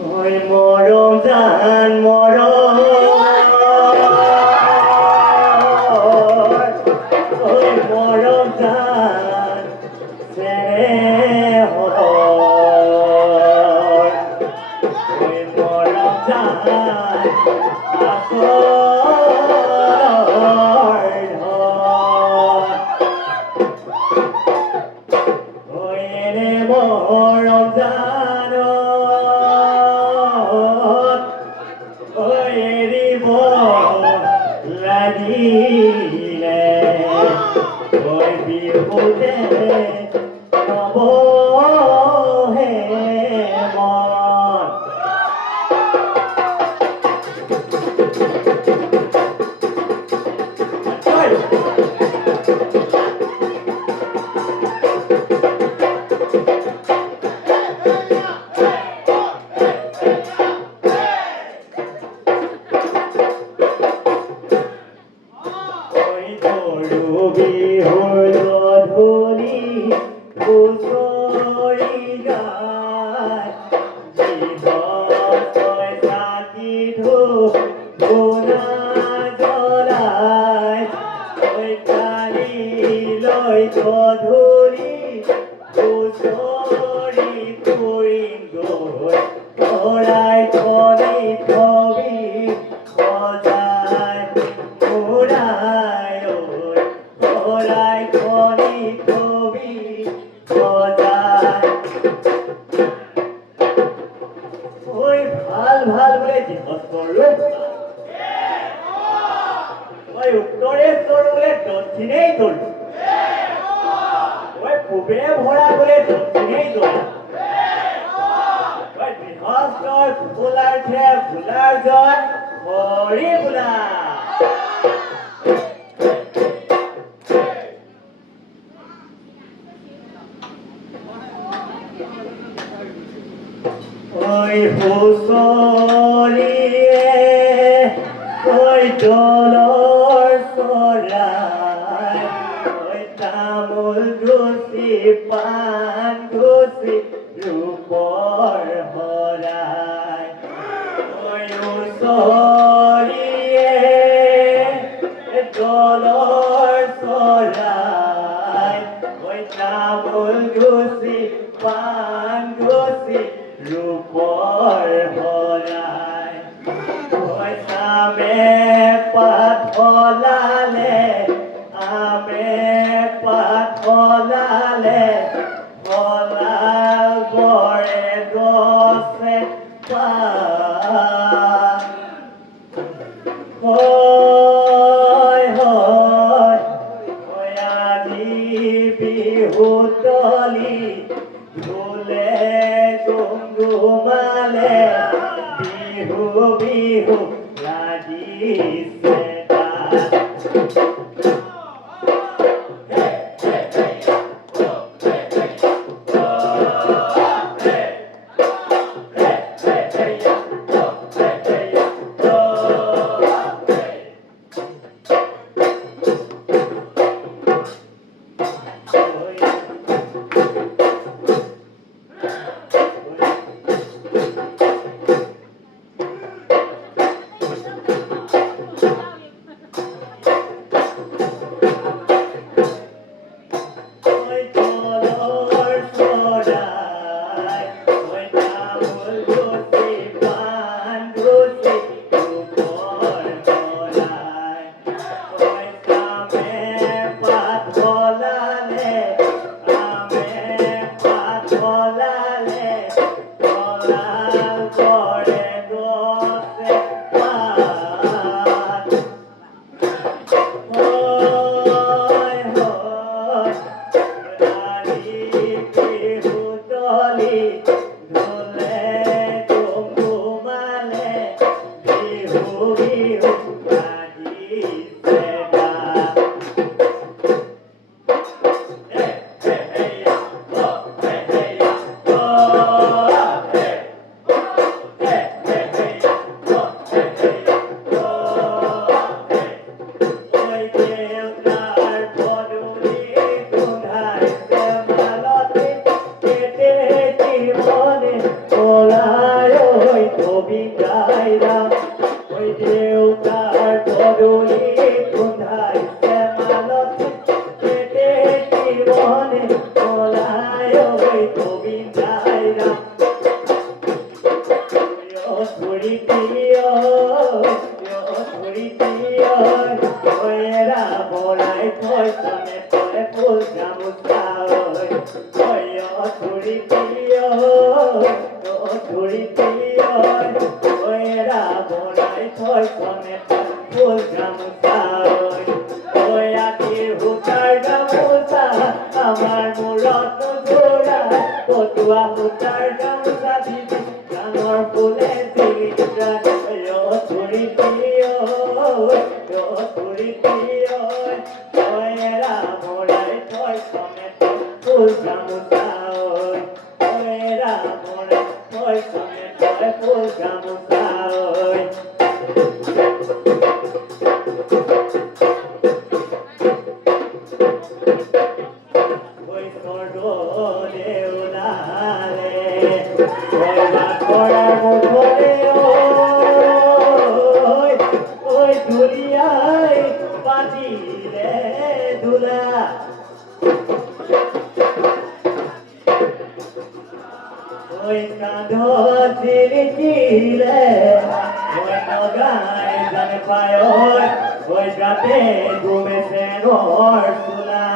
ওই মরম জান মরম ওই মরম জান ছেড়ে ওই মরম জান ওই রে মরম জান লাগিলে ওই বিপদে নব হে মন বিহুর ধনি হুঁচৰি গায় জীবন চাকি ধূনা জ্বলায় ঐ কালি লৈ গধূলি হুঁচৰি কৰিম গৈ তৰাই থলি থবি সজাই মুৰাই ওৰাই থলি থবি সজাই ঐ ভাল ভাল বোলে জীৱন কৰোঁ ঐ উত্তৰেশ্বৰ বোলে দক্ষিণেই দৌৰো ঐ পূবে ভৰা বোলে দক্ষিণেই দৌৰা ঐ বৃহস্তৰ ফুলাৰ্থে ফুলাৰ জয় হৰি বোলা ওই হুঁচৰিয়ে ওই দলৰ চৰাই ওই তামোল গুচি পাণ গুচি ৰূপৰ শৰাই ওই হুঁচৰিয়ে দলৰ চৰাই ওই তামোল গুচি পাণ গুচি ৰূপৰ শৰাই ঐ আমে পাত ফলালে আমে পাত ফলালে ফলাল বৰে গছে পাত হয় হয় ঐ আজি বিহুতলি ঢোলে গুমগুমালে বিহু বিহু লাগিছে বিদায়রা ওই দেউতার বদলি কোথায় শ্যামালত পেটে জীবনে তোলায় ওই তো বিদায়রা ওয়েরা বড়াই পয়সনে পরে ফুল গামুছা ধুরি প্রিয় ওয়েরা বড়াই পয়সনে ফুল গামুছা ওই আটির হুটার গামুছা আমার মূলত জোড়া কটুয়া হুটার গামুছা দিদি কানর ফুলে দিলিটা ধুরি প্রিয় ওয়েরা বড়াই পয়সনে ফুল গামুছা ওয়েরা বড়াই পয়সনে ফুল গামুছা ওই ছোট দেউলারে ওই বাকড়ার মুখরে ওই দুলিয়ায় পাতিলে দুলা ওই কাঁধ চিরিচিলে ওই নগায় জানে পায় ওই রাতে ঘুমেছে ওর তুলা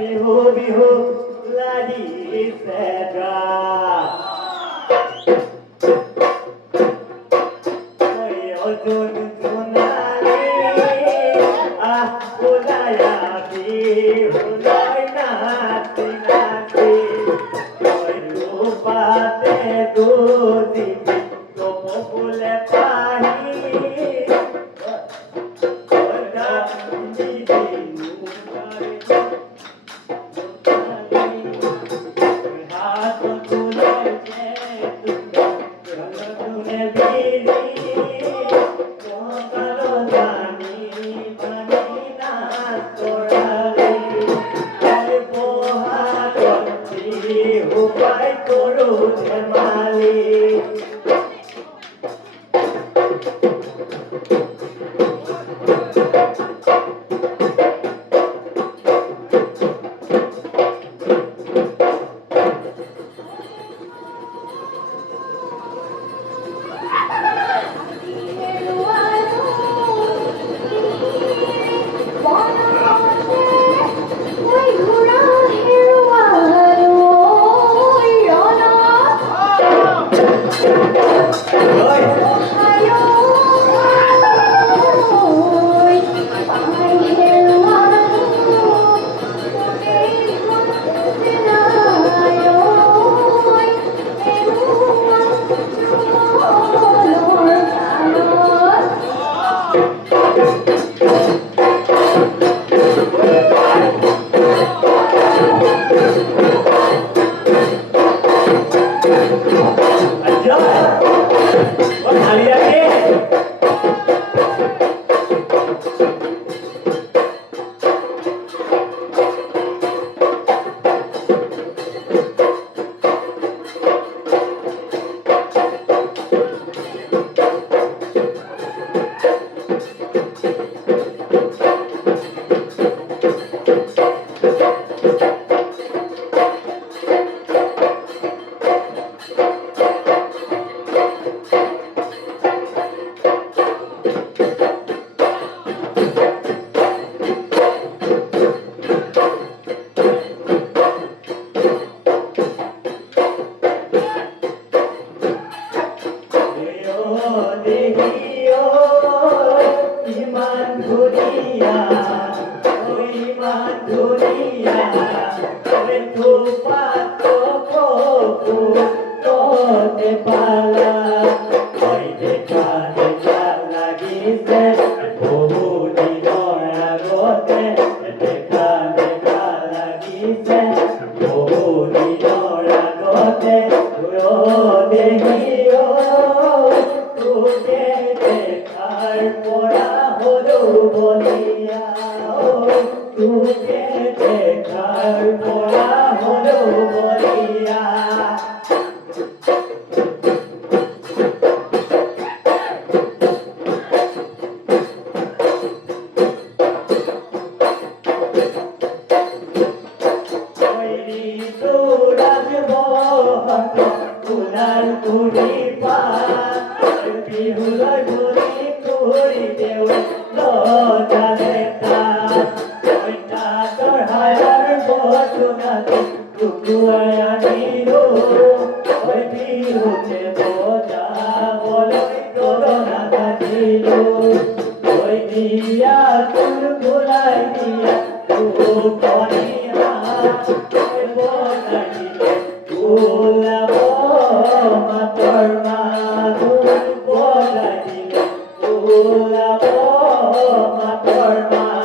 বিহু বিহু লাগিছে অর্জুন সোনালি আহুলায়া বিহুলাই নাচি নাচি রূপাতে দুজি গোপ ফুলে পাহি হাত তুলে বহুদিনৰ আগতে দেহিও তোকে দেখাৰ পৰা হলো বলিয়া তোকে দেখাৰ পৰা হলো বলিয়া বিহুলৈ বুলি কৰি দেউ লজালে তাঁতৰ হাজাৰ বচুনাতে টুকুৰাই আনিলো বিহুতে বজাবলৈ গগনা কাটিলো দিয়া তোৰ ভুলাই দিয়া তোকনি বনাইলে ওলাব মাতৰ মানুহ বনাইলে ওলাব মাতৰ মানুহ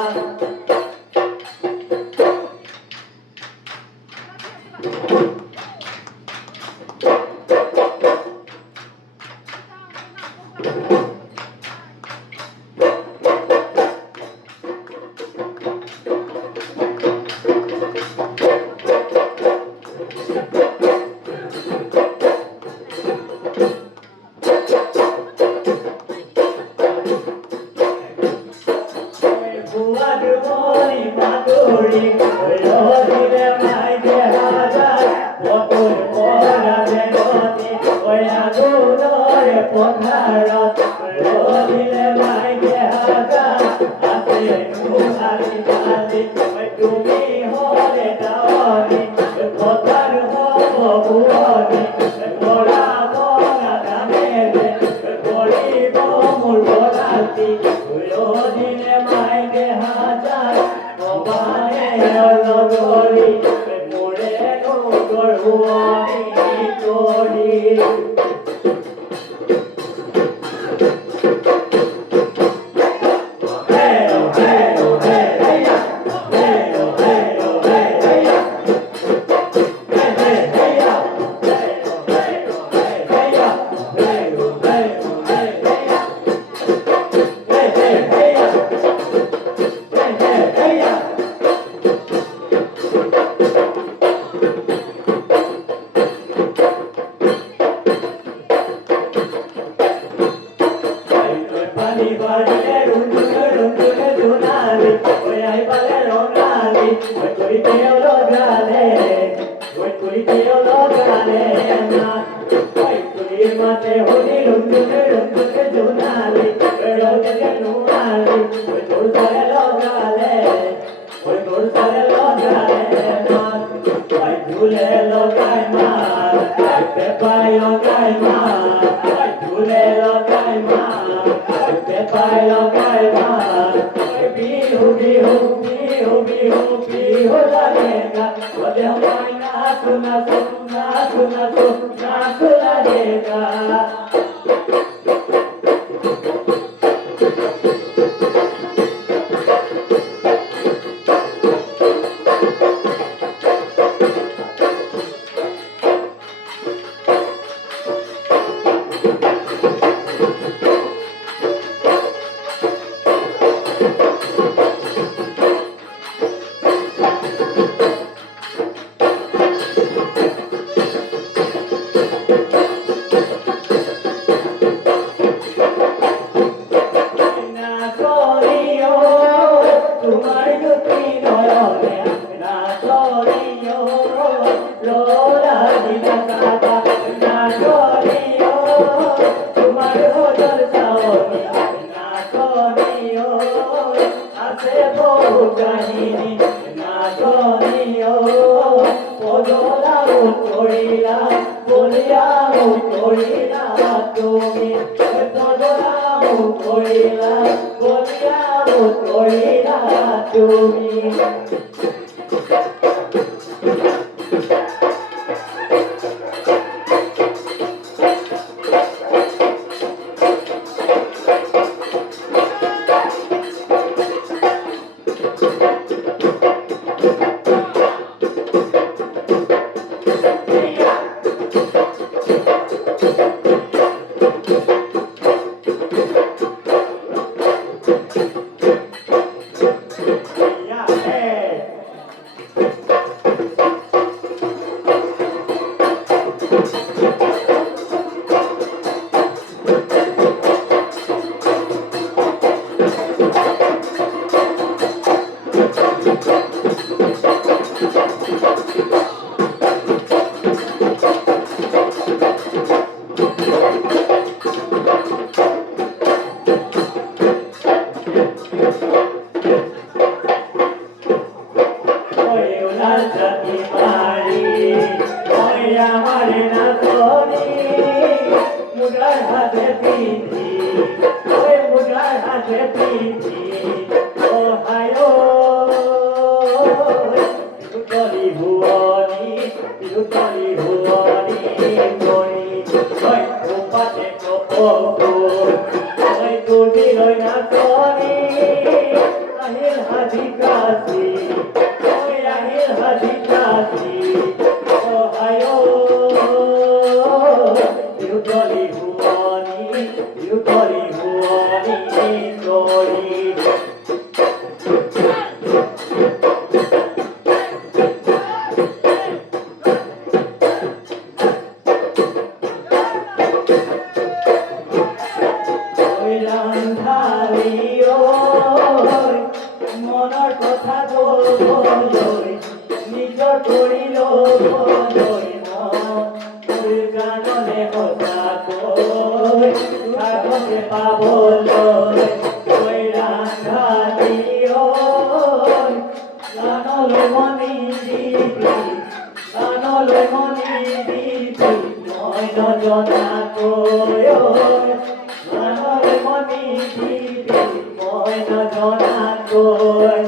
মারি ওই আমার নাচনি মুগার হাতে পিঠি ওই মুগার হাতে পিঠি ও হায়ো বিহুতলি হুৱনি বিহুতলি হুৱনি মৰি ওই কোপাতে কপকো ওই তুলিলৈ নাচনি আহিল হাজিকাছি ওই আহিল হাজিকাছি ও হায়ো বিহুতলি হুৱনি বিহুতলি হুৱনি মৰি মনৰ কথা গৈ নিজৰ কৰিল ভলৈ মোৰ গানলে সঁচাকৈ কাগজে পাবলৈ কৈ ৰান্ধালি গানলৈ মনি দিবি গানলৈ মনি দিবি মই নজনাকৈ গানলৈ মনি দিবি মই নজনাকৈ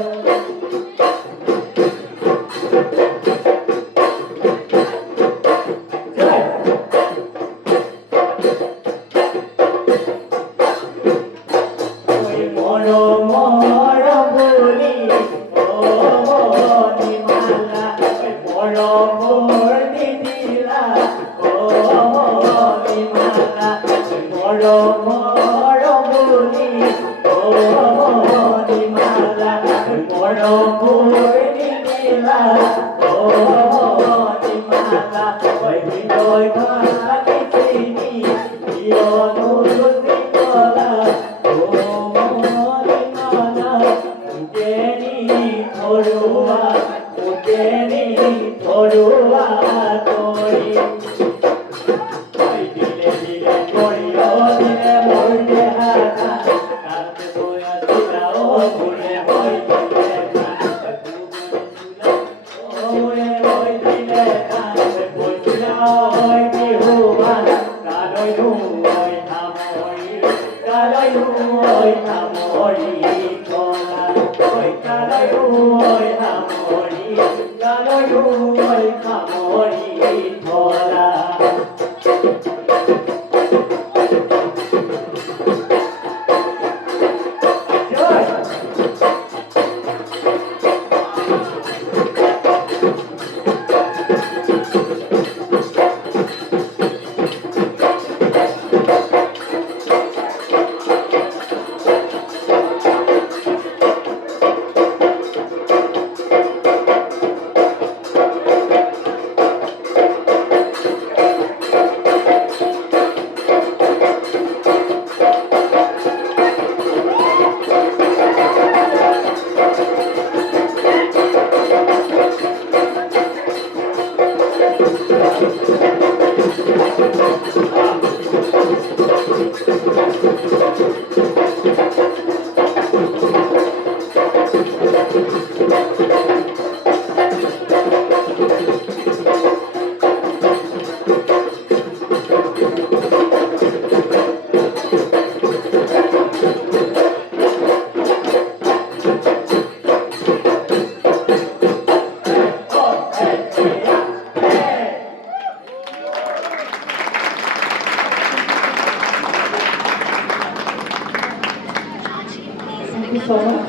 Thank you so much.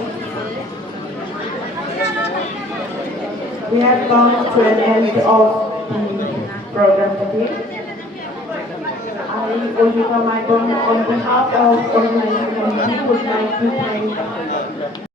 We have come to an end of the program today. I, Ojika Maidon, on behalf of organizing committee, would like to thank